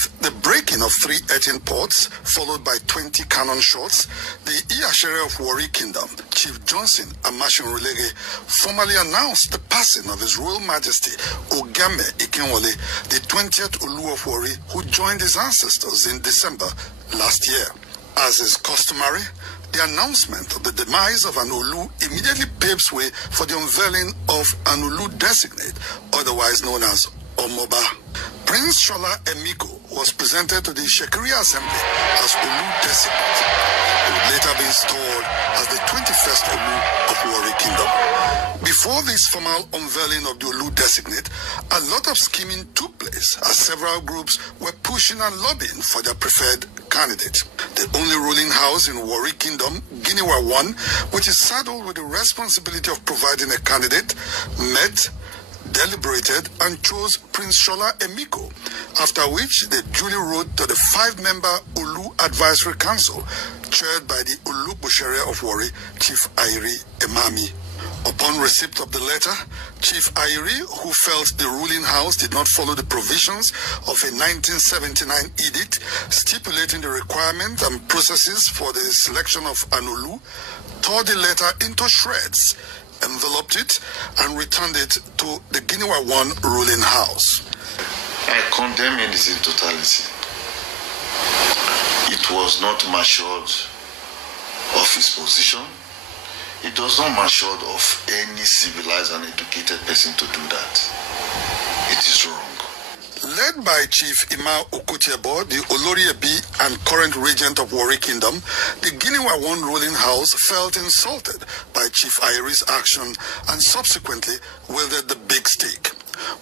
With the breaking of 3 18 ports, followed by 20 cannon shots, the Olu of Warri Kingdom, Chief Johnson Amashinrulege, formally announced the passing of His Royal Majesty Ogame Ikenwole, the 20th Olu of Warri, who joined his ancestors in December last year. As is customary, the announcement of the demise of an Olu immediately paves way for the unveiling of an Olu designate, otherwise known as Omoba. Prince Shola Emiko was presented to the Shekiri Assembly as Olu designate. He would later be installed as the 21st Olu of Warri Kingdom. Before this formal unveiling of the Olu designate, a lot of scheming took place as several groups were pushing and lobbying for their preferred candidate. The only ruling house in Warri Kingdom, Giniwa I, which is saddled with the responsibility of providing a candidate, met, deliberated, and chose Prince Shola Emiko, after which they duly wrote to the 5-member Olu Advisory Council, chaired by the Olu Bushere of Warri, Chief Airi Emami. Upon receipt of the letter, Chief Airi, who felt the ruling house did not follow the provisions of a 1979 edict stipulating the requirement and processes for the selection of an Olu, tore the letter into shreds, enveloped it, and returned it to the Giniwa I ruling house. I condemn it in totality. It was not matured of his position. It was not matured of any civilized and educated person to do that. It is wrong. Led by Chief Ima Okutiebo, the Olori Ebi and current regent of Warri Kingdom, the Giniwa I ruling house felt insulted by Chief Airi's action and subsequently wielded the big stick.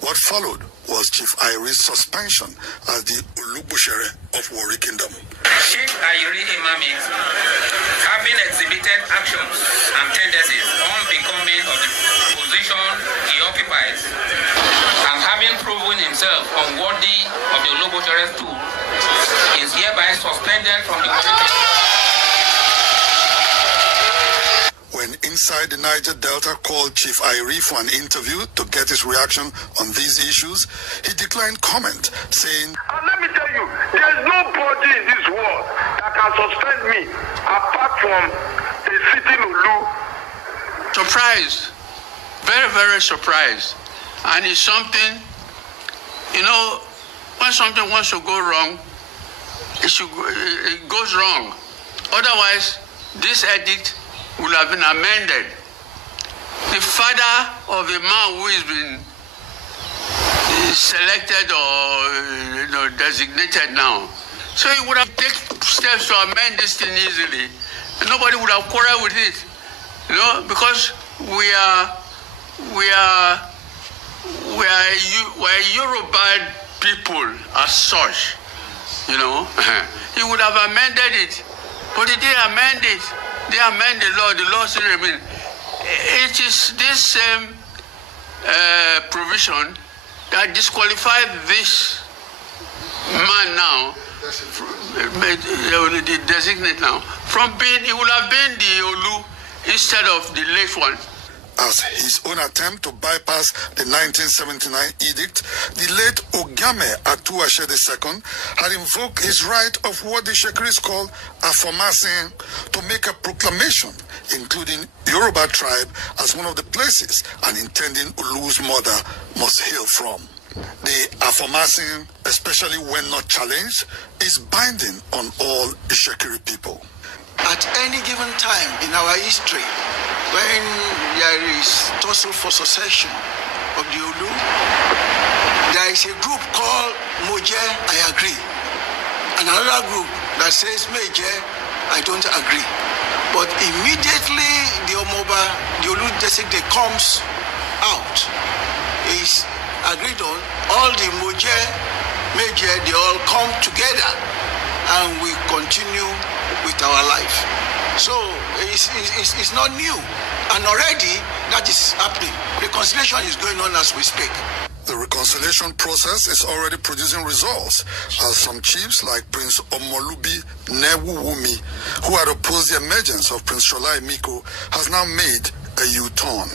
What followed was Chief Airi's suspension as the Olu Bushere of Warri Kingdom. Chief Airi Imami, having exhibited actions and tendencies unbecoming of the position he occupies, and having proven himself unworthy of the Olu Bushere too, is hereby suspended from the position. When Inside the Niger Delta called Chief Airi for an interview to get his reaction on these issues, he declined comment, saying, "And let me tell you, there's nobody in this world that can suspend me apart from a sitting Olu." Surprised, very, very surprised. And it's something, you know, when something wants to go wrong, it goes wrong. Otherwise, this edict would have been amended. The father of a man who has been selected or designated now, so he would have taken steps to amend this thing easily. And nobody would have quarreled with it, because we're Yoruba people as such, He would have amended it, but he didn't amend it. They amend the law still remains. It is this same provision that disqualified this man now, the designate now, from being, he would have been the Olu instead of the late one. As his own attempt to bypass the 1979 edict, the late Ogame Atuashe II had invoked his right of what the Shekiris call affirmation to make a proclamation, including Yoruba tribe as one of the places and intending Olu's mother must hail from. The affirmation, especially when not challenged, is binding on all Shekiri people. At any given time in our history, when there is tussle for succession of the Olu, there is a group called Moje, I agree, and another group that says Meje, I don't agree. But immediately the Omoba, the Olu designate comes out, is agreed on, all the Moje, Meje, they all come together and we continue with our life. So it's not new, and already that is happening. Reconciliation is going on as we speak. The reconciliation process is already producing results, as some chiefs like Prince Omolubi Newuwumi, who had opposed the emergence of Prince Shola Emiko, has now made a U-turn.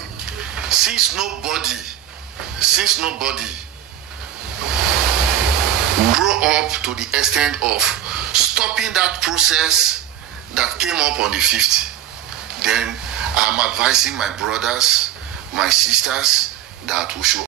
Since nobody grow up to the extent of stopping that process that came up on the 5th, then I'm advising my brothers, my sisters, that we should